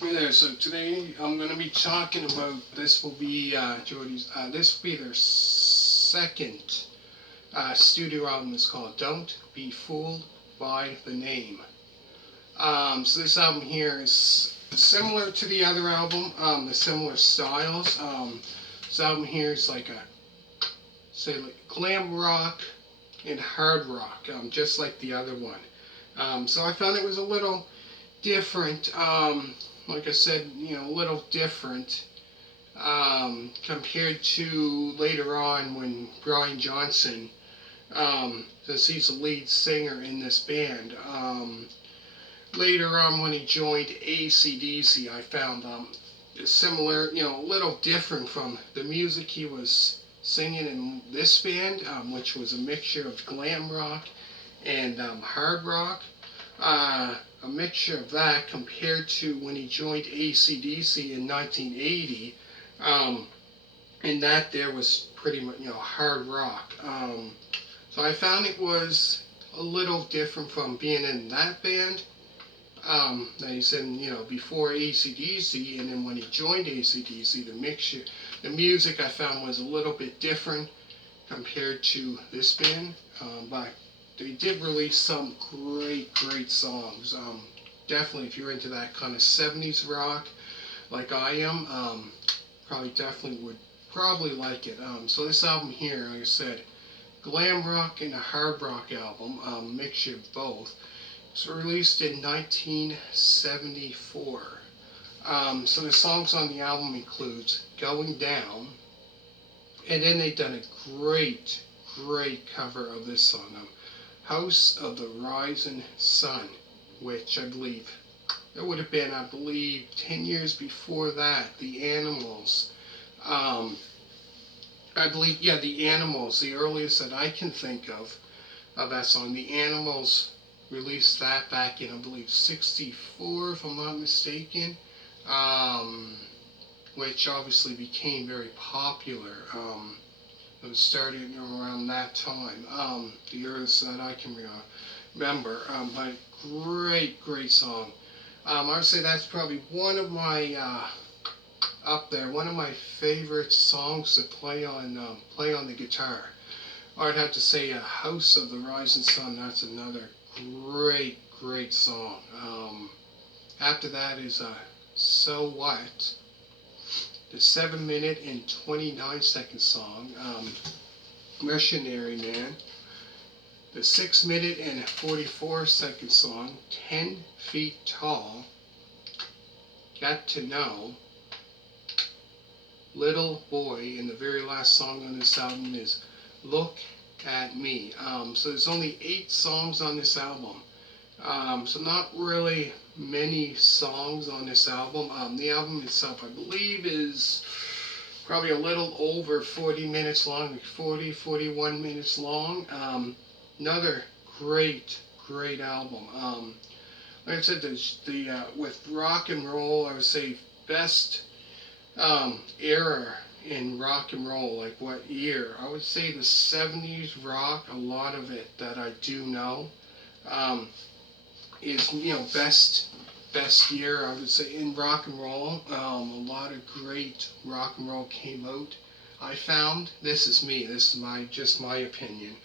Hey there, so today I'm going to be talking about, this will be Geordie's, this will be their second studio album. It's called Don't Be Fooled by the Name. So this album here is similar to the other album, the similar styles. This album here is like like glam rock and hard rock, just like the other one. So I found it was a little different. Like I said, a little different compared to later on when Brian Johnson, since he's the lead singer in this band, later on when he joined AC/DC, I found similar, a little different from the music he was singing in this band, which was a mixture of glam rock and hard rock. A mixture of that compared to when he joined AC/DC in 1980, and that there was pretty much, hard rock. So I found it was a little different from being in that band that he's in, before AC/DC, and then when he joined AC/DC, the music I found was a little bit different compared to this band, but they did release some great songs. Definitely, if you're into that kind of 70s rock, like I am, would probably like it. So this album here, like I said, glam rock and a hard rock album, mixture of both. It's released in 1974. So the songs on the album includes Goin Down, and then they've done a great cover of this song. House of the Rising Sun, which I believe it would have been, 10 years before that, the Animals. I believe, the Animals, the earliest that I can think of that song. The Animals released that back in, I believe, 64, if I'm not mistaken, which obviously became very popular. It was started around that time, the earliest that I can remember, but great song. I would say that's probably one of my, up there, one of my favorite songs to play on the guitar. I'd have to say House of the Rising Sun, that's another great song. After that is So What, the 7-minute and 29-second song, Mercenary Man, the 6-minute and 44-second song, 10 Feet Tall, Got to Know, Little Boy, and the very last song on this album is Look at Me. So there's only 8 songs on this album. So not really many songs on this album. The album itself, I believe, is probably a little over 40 minutes long, like 41 minutes long. Another great album. Like I said, with rock and roll, I would say best era in rock and roll, like what year? I would say the 70s rock, a lot of it that I do know, is, best year, I would say, in rock and roll. A lot of great rock and roll came out. I found, this is me, this is just my opinion,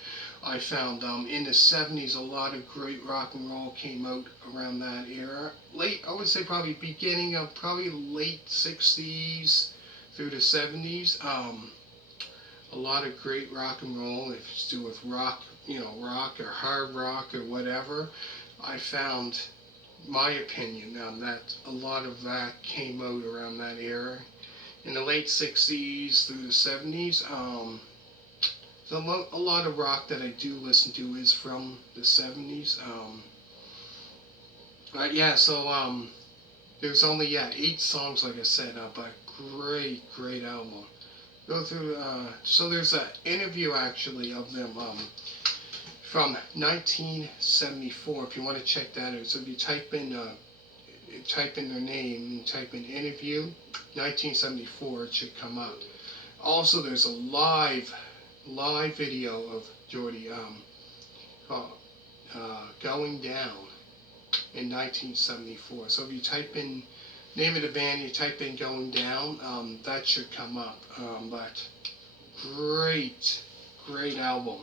I found in the 70s a lot of great rock and roll came out around that era. I would say probably beginning of probably late 60s through the 70s. A lot of great rock and roll, if it's to do with rock, rock or hard rock or whatever. I found, my opinion, that a lot of that came out around that era. In the late 60s through the 70s, so a lot of rock that I do listen to is from the 70s. There's only 8 songs, like I said, but great album. Go through. So there's an interview actually of them from 1974. If you want to check that out, so if you type in their name and type in interview 1974, it should come up. Also, there's a live video of Geordie called Goin Down, in 1974. So if you type in name of the band, you type in Goin Down, that should come up. But great, great album.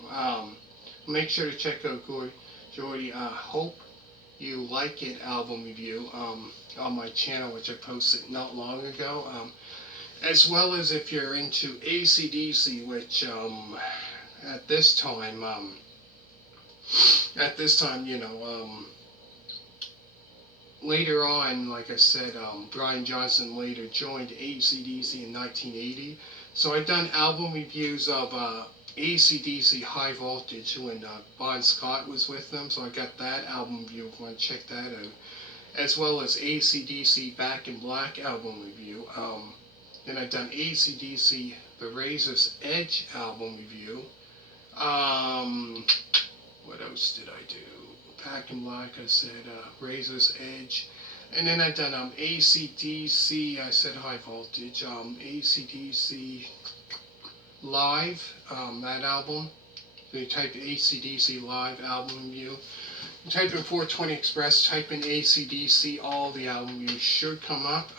Make sure to check out Geordie. Hope You Like It album review on my channel, which I posted not long ago. As well as if you're into AC/DC, which at this time, later on, like I said, Brian Johnson later joined AC/DC in 1980. So I've done album reviews of AC/DC High Voltage when Bon Scott was with them. So I got that album review if you want to check that out. As well as AC/DC Back in Black album review. Then I've done AC/DC The Razor's Edge album review. What else did I do? Back in Black, I said Razor's Edge. And then I've done AC/DC, I said High Voltage, AC/DC Live, that album. So you type AC/DC Live album review. You type in 420 Express, type in AC/DC, all the album reviews should come up.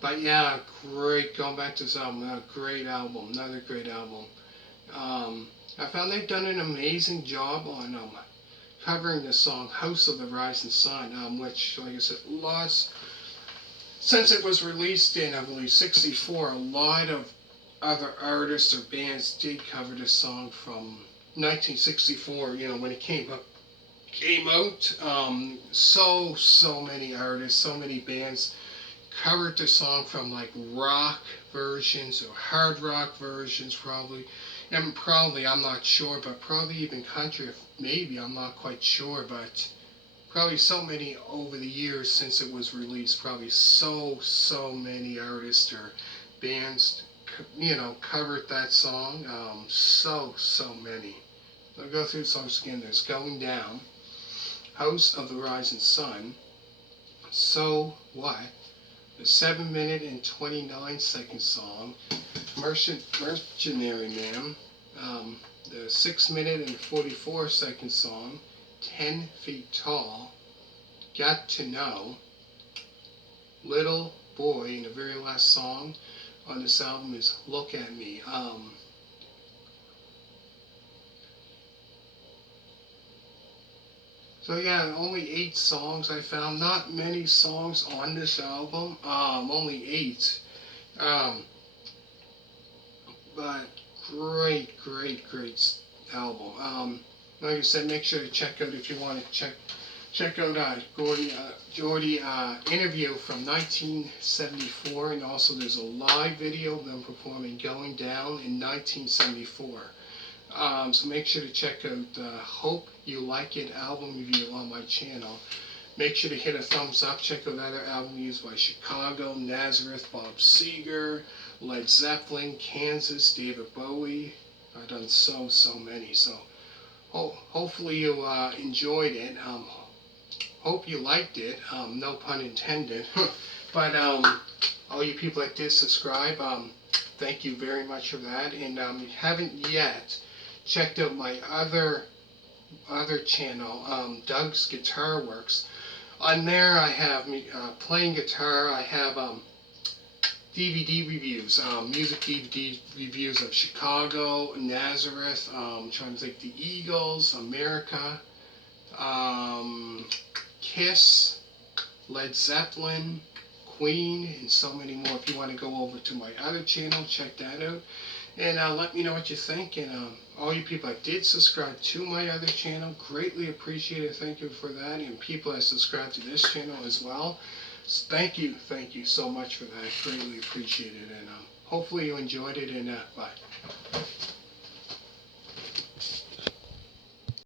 But yeah, great, going back to this album, another great album. I found they've done an amazing job on covering the song House of the Rising Sun, which, like I said, since it was released in, I believe, 64, a lot of other artists or bands did cover this song from 1964, when it came out. So many artists, so many bands covered the song from like rock versions or hard rock versions probably. And probably, I'm not sure, but probably even country, maybe, I'm not quite sure, but probably so many over the years since it was released, probably so many artists or bands, covered that song, so many. I'll go through the songs again. There's Goin Down, House of the Rising Sun, So What, the 7-minute and 29-second song, Mercenary Man, the 6-minute and 44-second song, 10 Feet Tall, Got to Know, Little Boy, and the very last song on this album is Look at Me. So yeah, only 8 songs I found. Not many songs on this album. Only 8. But great album. Like I said, make sure to check out if you want to check out Geordie interview from 1974, and also there's a live video of them performing Goin Down in 1974. So make sure to check out Hope You Like It album review on my channel. Make sure to hit a thumbs up. Check out other album reviews by Chicago, Nazareth, Bob Seger, Led Zeppelin, Kansas, David Bowie. I've done so many. So hopefully you enjoyed it. Hope you liked it. No pun intended. But all you people that did subscribe, thank you very much for that. And if you haven't yet checked out my other channel, Doug's Guitar Works. On there I have me playing guitar. I have DVD reviews, music DVD reviews of Chicago, Nazareth, trying to think, the Eagles, America, Kiss, Led Zeppelin, Queen, and so many more. If you want to go over to my other channel, check that out. And let me know what you think. And all you people that did subscribe to my other channel, greatly appreciate it. Thank you for that. And people that subscribe to this channel as well, thank you so much for that. Greatly appreciate it. And hopefully you enjoyed it. And bye.